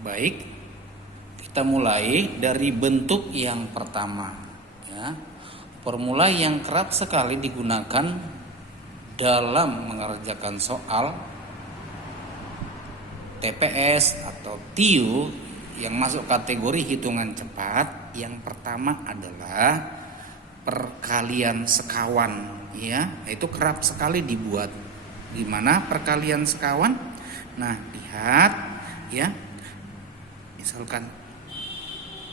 Baik, kita mulai dari bentuk yang pertama ya. Formula yang kerap sekali digunakan dalam mengerjakan soal TPS atau TIU yang masuk kategori hitungan cepat. Yang pertama adalah perkalian sekawan ya. Itu kerap sekali dibuat. Gimana perkalian sekawan? Nah, lihat ya. Misalkan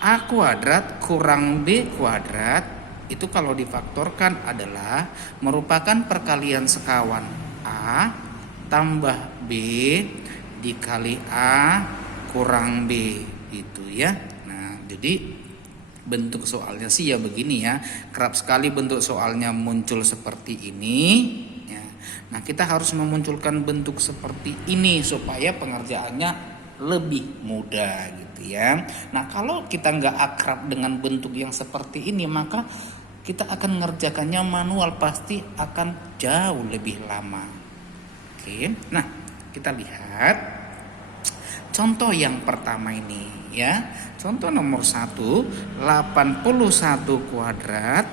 A kuadrat kurang B kuadrat itu kalau difaktorkan adalah merupakan perkalian sekawan A tambah B dikali A kurang B gitu ya. Nah, jadi bentuk soalnya sih ya begini ya. Kerap sekali bentuk soalnya muncul seperti ini ya. Nah, kita harus memunculkan bentuk seperti ini supaya pengerjaannya lebih mudah gitu ya. Nah, kalau kita nggak akrab dengan bentuk yang seperti ini, maka kita akan mengerjakannya manual, pasti akan jauh lebih lama. Oke, nah kita lihat contoh yang pertama ini ya. Contoh nomor 1, 81 kuadrat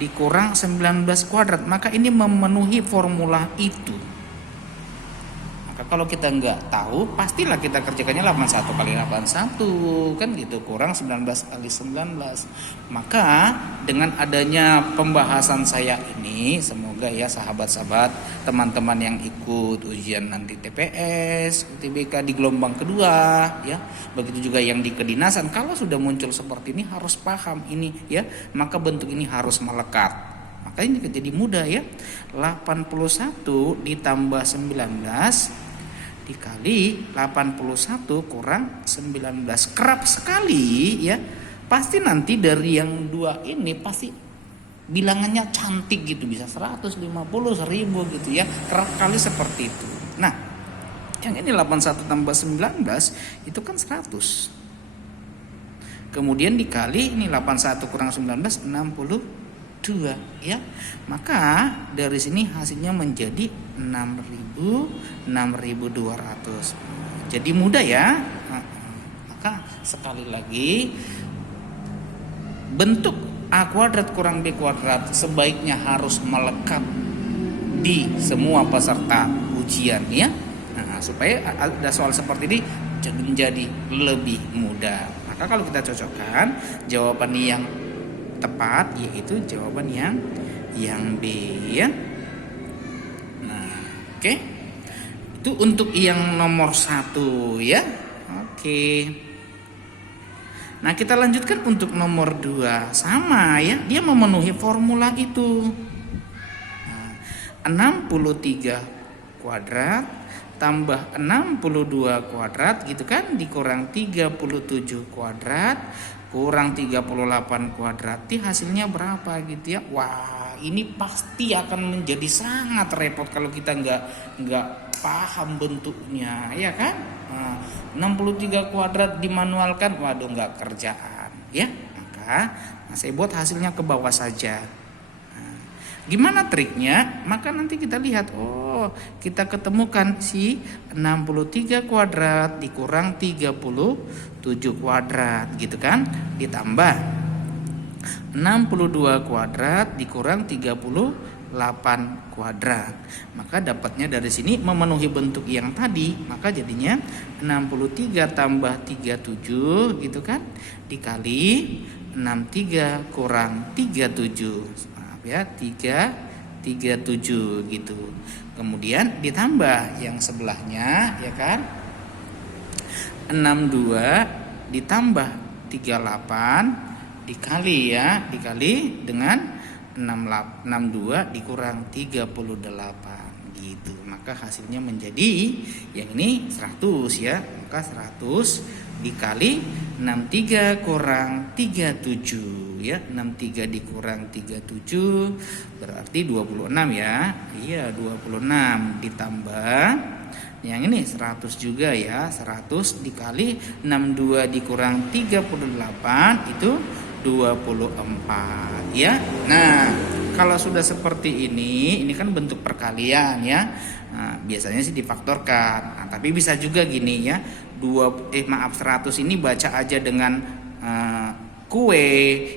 dikurang 19 kuadrat. Maka ini memenuhi formula itu. Maka kalau kita nggak tahu, pastilah kita kerjakannya 81 kali 81 kan gitu, kurang 19 kali 19. Maka dengan adanya pembahasan saya ini, semoga ya sahabat-sahabat, teman-teman yang ikut ujian nanti TPS, UTBK di gelombang kedua ya, begitu juga yang di kedinasan, kalau sudah muncul seperti ini harus paham ini ya, maka bentuk ini harus melekat. Maka ini jadi mudah ya. 81 ditambah 19 dikali 81 kurang 19. Kerap sekali ya. Pasti nanti dari yang dua ini pasti bilangannya cantik gitu, bisa 150, 1000 gitu ya. Kerap kali seperti itu. Nah, yang ini 81 tambah 19 itu kan 100. Kemudian dikali ini 81 kurang 19 62 ya. Maka dari sini hasilnya menjadi 6200. Jadi mudah ya. Maka sekali lagi, bentuk A kuadrat kurang B kuadrat sebaiknya harus melekat di semua peserta ujian ya. Nah, supaya ada soal seperti ini menjadi lebih mudah. Maka kalau kita cocokkan, jawaban yang tepat yaitu jawaban yang B ya. Nah, oke. Itu untuk yang nomor 1 ya. Oke. Nah, kita lanjutkan untuk nomor 2. Sama ya, dia memenuhi formula itu. Nah, 63 kuadrat tambah 62 kuadrat gitu kan, dikurang 37 kuadrat kurang 38 kuadrat, hasilnya berapa gitu ya. Wah, ini pasti akan menjadi sangat repot kalau kita nggak paham bentuknya ya kan. Nah, 63 kuadrat dimanualkan, waduh nggak kerjaan ya. Maka saya buat hasilnya ke bawah saja. Gimana triknya? Maka nanti kita lihat, kita ketemukan si 63 kuadrat dikurang 37 kuadrat gitu kan, ditambah 62 kuadrat dikurang 38 kuadrat. Maka dapatnya dari sini memenuhi bentuk yang tadi, maka jadinya 63 tambah 37 gitu kan, dikali 63 kurang 37 ya, 337 gitu. Kemudian ditambah yang sebelahnya ya kan, 62 ditambah 38 dikali dengan 62 dikurang 38 gitu. Maka hasilnya menjadi yang ini 100 ya. Maka 100 dikali 63 kurang 37 ya. 63 dikurang 37 berarti 26 ya. Iya, 26 ditambah yang ini 100 juga ya. 100 dikali 62 dikurang 38 itu 24 ya. Nah, kalau sudah seperti ini kan bentuk perkalian ya. Nah, biasanya sih difaktorkan. Nah, tapi bisa juga gini ya, 100 ini baca aja dengan kue,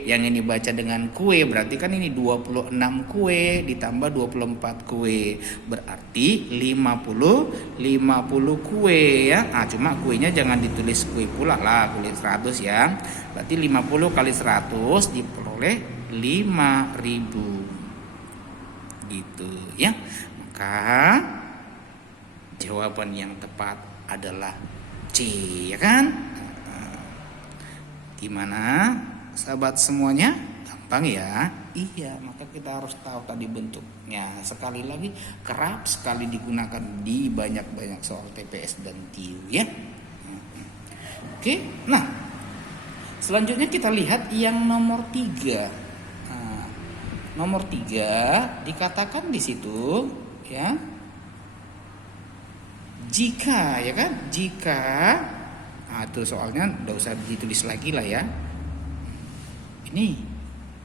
yang ini baca dengan kue, berarti kan ini 26 kue ditambah 24 kue, berarti 50 kue ya. Nah, cuma kuenya jangan ditulis kue pula lah, kue 100 ya. Berarti 50 kali 100 diperoleh 5.000 gitu ya. Maka jawaban yang tepat adalah C, ya kan? Gimana sahabat semuanya? Gampang ya? Iya, maka kita harus tahu tadi bentuknya. Sekali lagi, kerap sekali digunakan di banyak-banyak soal TPS dan TIU ya. Oke, nah selanjutnya kita lihat yang nomor 3. Nah, nomor 3 dikatakan di situ ya, jika ya kan, jika itu soalnya udah usah ditulis lagi lah ya. Ini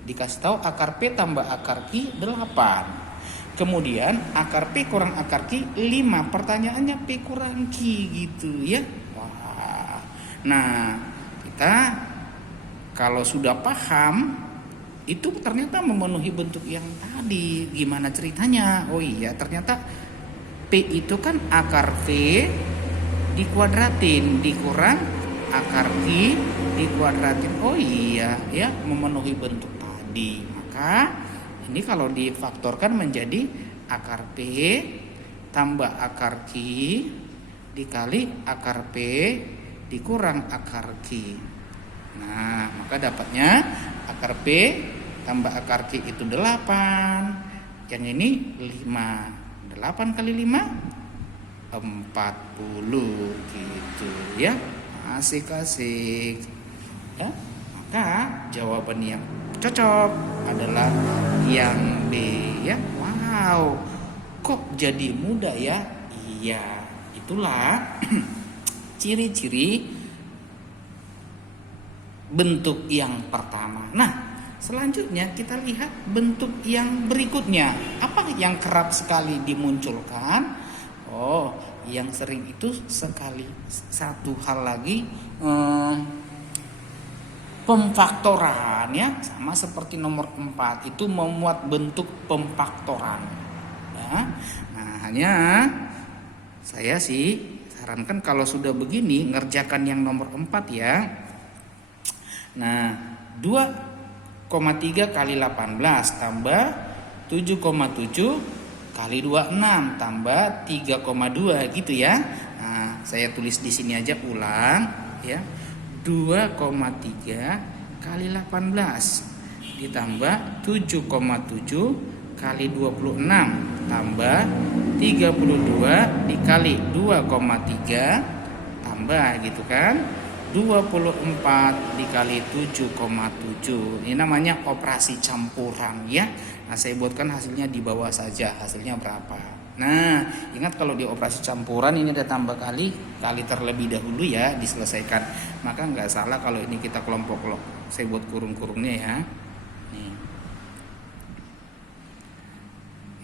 dikasih tahu akar P tambah akar Q 8. Kemudian akar P kurang akar Q 5. Pertanyaannya P kurang Q gitu ya. Wah. Nah, kita kalau sudah paham itu ternyata memenuhi bentuk yang tadi. Gimana ceritanya? Oh iya, ternyata P itu kan akar V dikuadratin dikurang akar Q dikuadratin. Oh iya ya, memenuhi bentuk tadi. Maka ini kalau difaktorkan menjadi akar P tambah akar Q dikali akar P dikurang akar Q. Nah, maka dapatnya akar P tambah akar Q itu 8. Yang ini 5. 8 kali 5 40 gitu ya. Asik-asik ya. Maka jawaban yang cocok adalah yang B ya. Wow, kok jadi mudah ya? Iya, itulah ciri-ciri bentuk yang pertama. Nah, selanjutnya kita lihat bentuk yang berikutnya. Apa yang kerap sekali dimunculkan? Oh, yang sering itu satu hal lagi, pemfaktoran ya, sama seperti nomor 4 itu memuat bentuk pemfaktoran ya. Nah, hanya saya sih sarankan kalau sudah begini ngerjakan yang nomor 4 ya. Nah, 2,3 kali 18 tambah 7,7 kali 26 tambah 3,2 gitu ya. Nah, saya tulis di sini aja ulang ya. 2,3 kali 18 ditambah 7,7 kali 26 tambah 32 dikali 2,3 tambah gitu kan 24 dikali 7,7. Ini namanya operasi campuran ya. Nah, saya buatkan hasilnya di bawah saja, hasilnya berapa. Nah, ingat kalau di operasi campuran ini ada tambah kali terlebih dahulu ya, diselesaikan. Maka nggak salah kalau ini kita kelompok-kelompok. Saya buat kurung-kurungnya ya. Nih.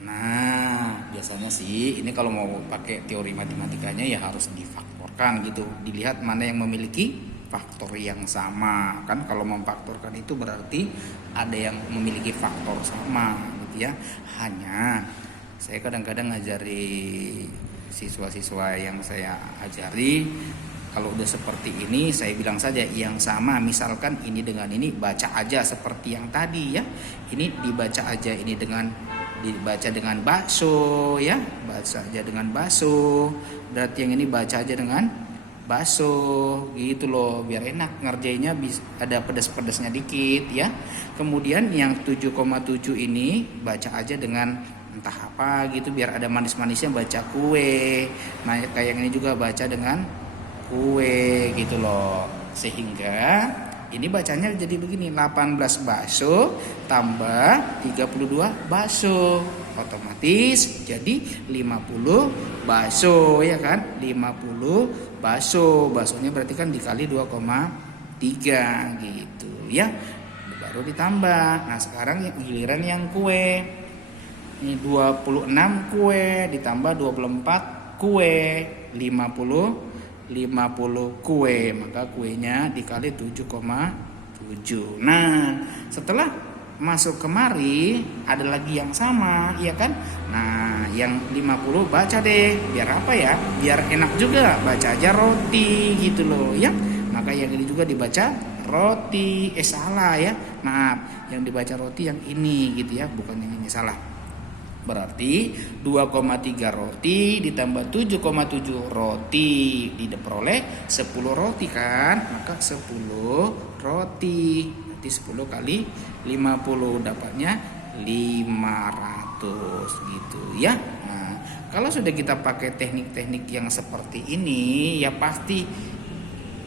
Nah, biasanya sih ini kalau mau pakai teori matematikanya ya harus difaktorkan gitu. Dilihat mana yang memiliki faktor yang sama. Kan kalau memfaktorkan itu berarti ada yang memiliki faktor sama gitu ya. Hanya saya kadang-kadang ngajari siswa-siswa yang saya ajari, kalau udah seperti ini saya bilang saja yang sama. Misalkan ini dengan ini baca aja seperti yang tadi ya. Ini dibaca aja ini dibaca dengan bakso ya, baca aja dengan bakso. Berarti yang ini baca aja dengan bakso gitu loh, biar enak ngerjainnya, bisa ada pedas-pedasnya dikit ya. Kemudian yang 7,7 ini baca aja dengan entah apa gitu, biar ada manis-manisnya, baca kue. Nah, kayak ini juga baca dengan kue gitu loh. Sehingga ini bacanya jadi begini, 18 bakso tambah 32 bakso. Otomatis jadi 50 bakso ya kan? 50 bakso. Baksonya berarti kan dikali 2,3 gitu ya. Baru ditambah. Nah, sekarang giliran yang kue. Ini 26 kue ditambah 24 kue, 50 50 kue, maka kuenya dikali 7,7. Nah, setelah masuk kemari ada lagi yang sama, ya kan? Nah, yang 50 baca deh, biar apa ya? Biar enak juga, baca aja roti gitu loh, ya. Maka yang ini juga dibaca roti. Salah ya, maaf, yang dibaca roti yang ini gitu ya, bukan yang ini, salah. Berarti 2,3 roti ditambah 7,7 roti diperoleh 10 roti kan, maka 10 roti. Berarti 10 kali 50 dapatnya 500 gitu ya. Nah, kalau sudah kita pakai teknik-teknik yang seperti ini ya pasti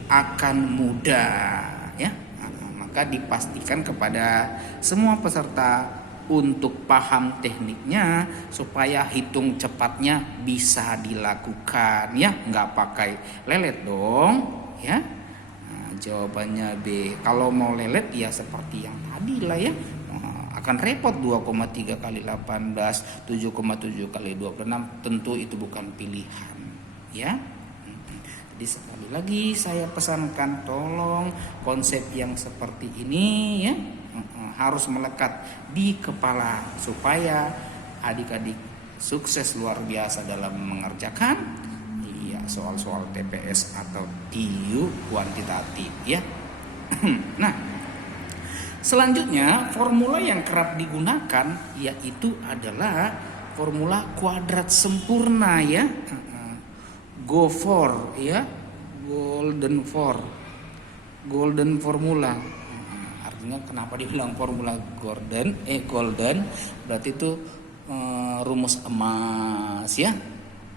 akan mudah ya. Maka dipastikan kepada semua peserta untuk paham tekniknya supaya hitung cepatnya bisa dilakukan ya, nggak pakai lelet dong ya. Nah, jawabannya B. Kalau mau lelet ya seperti yang tadi lah ya, akan repot. 2,3 kali 18, 7,7 kali 26, tentu itu bukan pilihan ya. Jadi sekali lagi saya pesankan, tolong konsep yang seperti ini ya harus melekat di kepala supaya adik-adik sukses luar biasa dalam mengerjakan soal-soal TPS atau TIU kuantitatif ya. Nah, selanjutnya formula yang kerap digunakan yaitu adalah formula kuadrat sempurna ya. Go for ya, golden formula. Artinya kenapa dibilang formula golden berarti itu rumus emas ya,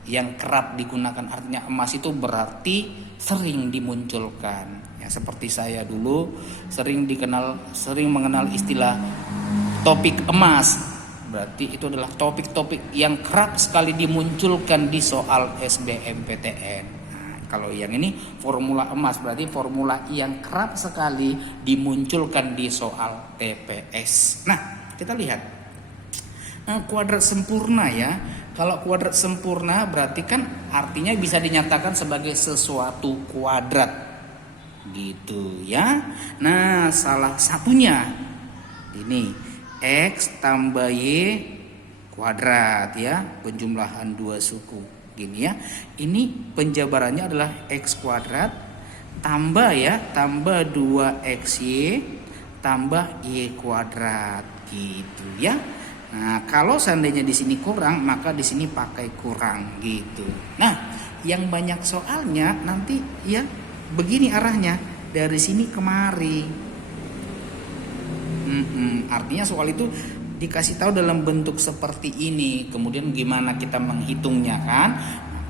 yang kerap digunakan. Artinya emas itu berarti sering dimunculkan ya, seperti saya dulu sering mengenal istilah topik emas. Berarti itu adalah topik-topik yang kerap sekali dimunculkan di soal SBMPTN. Nah, kalau yang ini formula emas berarti formula yang kerap sekali dimunculkan di soal TPS. Nah, kita lihat kuadrat sempurna ya. Kalau kuadrat sempurna berarti kan artinya bisa dinyatakan sebagai sesuatu kuadrat gitu ya. Nah, salah satunya ini X tambah Y kuadrat ya, penjumlahan dua suku gini ya. Ini penjabarannya adalah X kuadrat tambah 2XY tambah Y kuadrat gitu ya. Nah, kalau seandainya di sini kurang, maka di sini pakai kurang gitu. Nah, yang banyak soalnya nanti ya begini arahnya, dari sini kemari. Artinya soal itu dikasih tahu dalam bentuk seperti ini, kemudian gimana kita menghitungnya kan,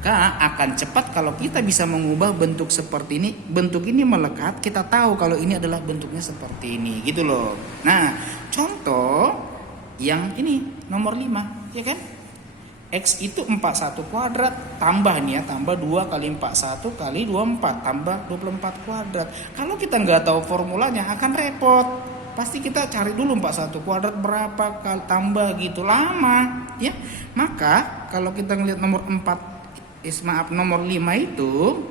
maka akan cepat kalau kita bisa mengubah bentuk seperti ini. Bentuk ini melekat, kita tahu kalau ini adalah bentuknya seperti ini gitu loh. Nah, contoh yang ini nomor 5 ya kan, X itu 41 kuadrat tambah nih ya, tambah 2 kali 41 kali 24 tambah 24 kuadrat. Kalau kita nggak tahu formulanya akan repot. Pasti kita cari dulu 41 kuadrat berapa kali tambah gitu, lama ya. Maka kalau kita ngelihat nomor nomor 5 itu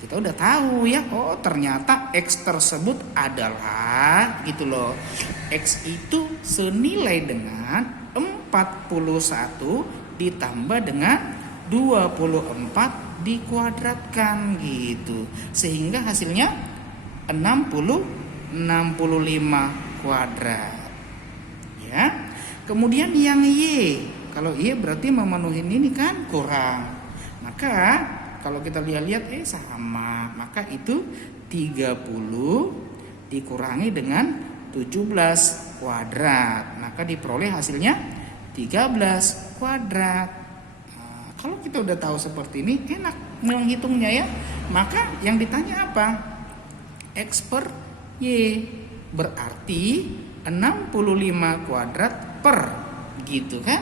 kita udah tahu ya, oh ternyata X tersebut adalah gitu loh. X itu senilai dengan 41 ditambah dengan 24 dikuadratkan gitu. Sehingga hasilnya 65 kuadrat ya. Kemudian yang Y, kalau Y berarti memenuhi ini kan kurang, maka kalau kita lihat sama, maka itu 30 dikurangi dengan 17 kuadrat, maka diperoleh hasilnya 13 kuadrat. Nah, kalau kita udah tahu seperti ini enak menghitungnya ya. Maka yang ditanya apa? X per Y, berarti 65 kuadrat per gitu kan,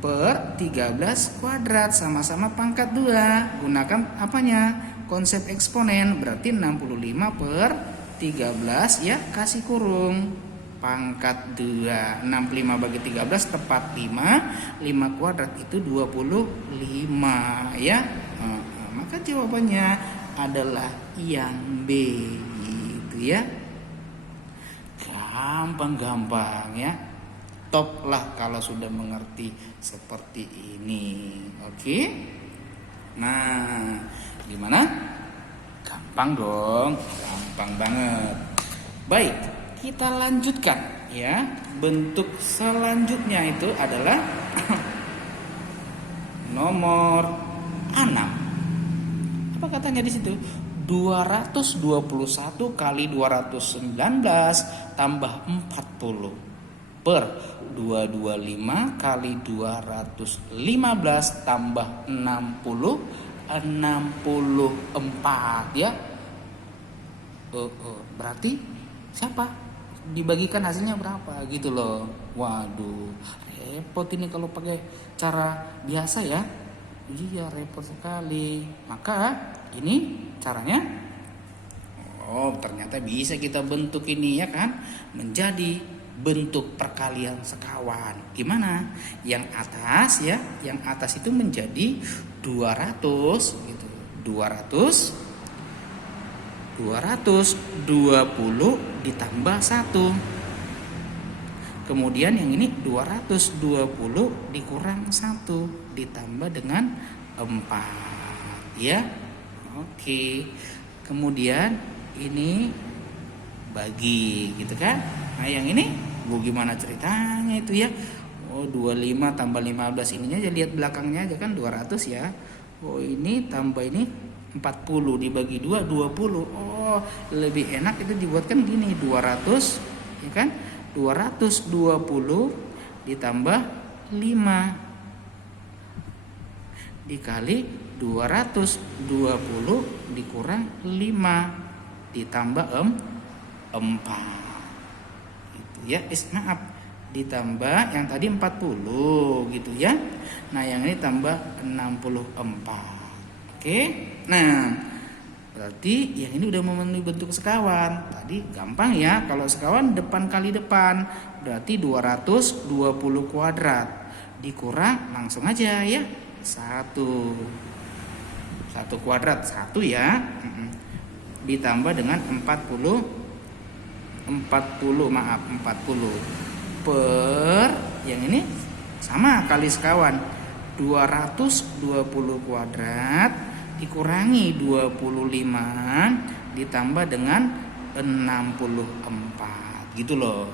per 13 kuadrat, sama-sama pangkat 2. Gunakan apanya? Konsep eksponen, berarti 65 per 13 ya, kasih kurung pangkat 2. 65 bagi 13 tepat 5 kuadrat itu 25 ya. maka jawabannya adalah yang B gitu ya. Gampang-gampang ya. Top lah kalau sudah mengerti seperti ini. Oke. Nah, gimana? Gampang dong, gampang banget. Baik, kita lanjutkan ya. Bentuk selanjutnya itu adalah nomor 6. Apa katanya di situ? 221 kali 219 tambah 40 per 225 kali 215 tambah 64 ya. Berarti siapa? Dibagikan hasilnya berapa gitu loh. Waduh, repot ini kalau pakai cara biasa ya. Iya, repot sekali. Maka ini caranya. Oh, ternyata bisa kita bentuk ini ya kan, menjadi bentuk perkalian sekawan. Gimana? Yang atas ya, yang atas itu menjadi 200 gitu. 220 ditambah 1. Kemudian yang ini 220 dikurang 1 ditambah dengan 4 ya. Oke. Kemudian ini bagi gitu kan. Nah, yang ini gimana ceritanya itu ya? Oh, 25 tambah 15 ininya aja, lihat belakangnya aja kan 200 ya. Oh, ini tambah ini 40 dibagi 2 20. Oh, lebih enak itu dibuatkan gini, 200 ya kan? 220 ditambah 5 dikali 220 dikurang 5 ditambah 4 gitu ya. Maaf, ditambah yang tadi 40 gitu ya. Nah, yang ini tambah 64. Oke. Nah, berarti yang ini udah memenuhi bentuk sekawan. Tadi gampang ya, kalau sekawan depan kali depan. Berarti 220 kuadrat dikurang langsung aja ya. 1 kuadrat 1 ya. Ditambah dengan 40 per yang ini sama kali sekawan. 220 kuadrat dikurangi 25 ditambah dengan 64 gitu loh.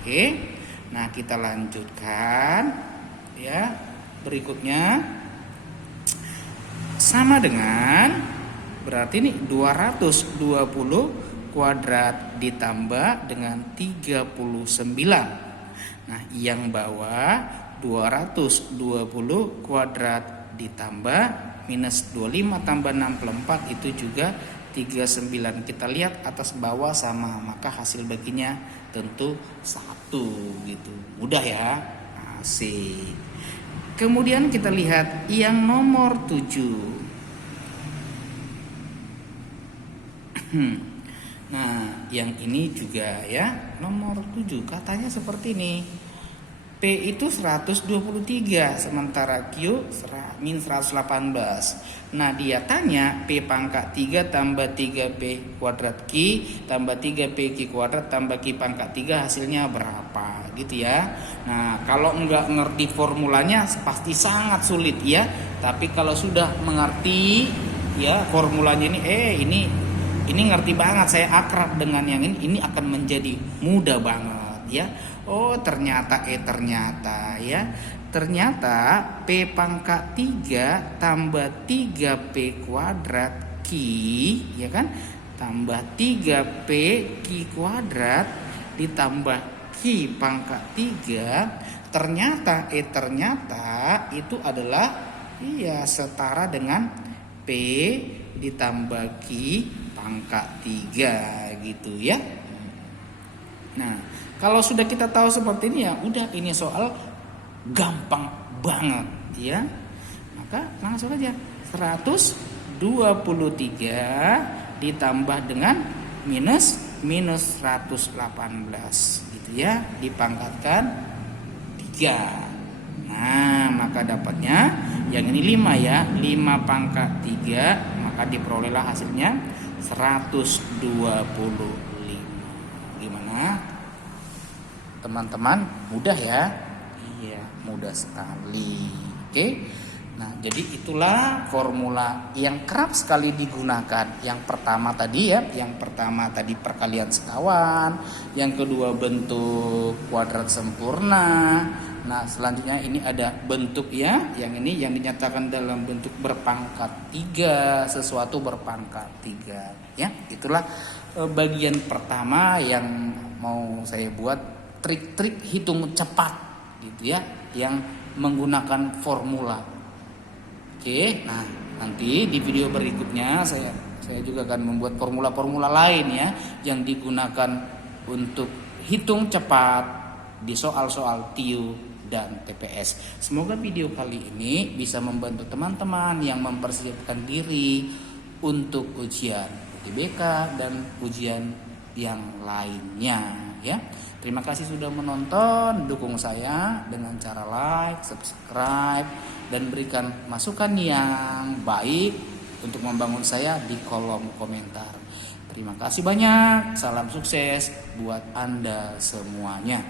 Oke. Nah, kita lanjutkan ya. Berikutnya sama dengan, berarti ini 220 kuadrat ditambah dengan 39. Nah, yang bawah 220 kuadrat ditambah minus 25 tambah 64 itu juga 39. Kita lihat atas bawah sama, maka hasil baginya tentu 1 gitu. Mudah ya. Asik. Kemudian kita lihat yang nomor 7. Nah, yang ini juga ya, nomor 7 katanya seperti ini. P itu 123 sementara Q min 118. Nah, dia tanya P pangkat 3 tambah 3P kuadrat Q tambah 3P Q kuadrat tambah Q pangkat 3 hasilnya berapa gitu ya. Nah, kalau enggak ngerti formulanya pasti sangat sulit ya. Tapi kalau sudah mengerti ya formulanya ini ngerti banget, saya akrab dengan yang ini akan menjadi mudah banget ya. Oh, ternyata ya. Ternyata P pangkat 3 tambah 3P kuadrat Q ya kan, tambah 3P Q kuadrat ditambah Q pangkat 3 ternyata itu adalah setara dengan P ditambah Q pangkat 3 gitu ya. Nah, kalau sudah kita tahu seperti ini ya udah, ini soal gampang banget ya. Maka langsung aja 123 ditambah dengan minus 118 gitu ya, dipangkatkan 3. Nah, maka dapatnya yang ini 5 ya. 5 pangkat 3, maka diperolehlah hasilnya 125. Gimana? Teman-teman, mudah ya? Iya, mudah sekali. Oke. Nah, jadi itulah formula yang kerap sekali digunakan. Yang pertama tadi ya, yang pertama tadi perkalian sekawan, yang kedua bentuk kuadrat sempurna. Nah, selanjutnya ini ada bentuk ya, yang ini yang dinyatakan dalam bentuk berpangkat 3, sesuatu berpangkat 3 ya. Itulah bagian pertama yang mau saya buat, trik-trik hitung cepat gitu ya, yang menggunakan formula. Oke, nah nanti di video berikutnya saya juga akan membuat formula-formula lain ya yang digunakan untuk hitung cepat di soal-soal TIU dan TPS. Semoga video kali ini bisa membantu teman-teman yang mempersiapkan diri untuk ujian UTBK dan ujian yang lainnya ya. Terima kasih sudah menonton, dukung saya dengan cara like, subscribe, dan berikan masukan yang baik untuk membangun saya di kolom komentar. Terima kasih banyak, salam sukses buat Anda semuanya.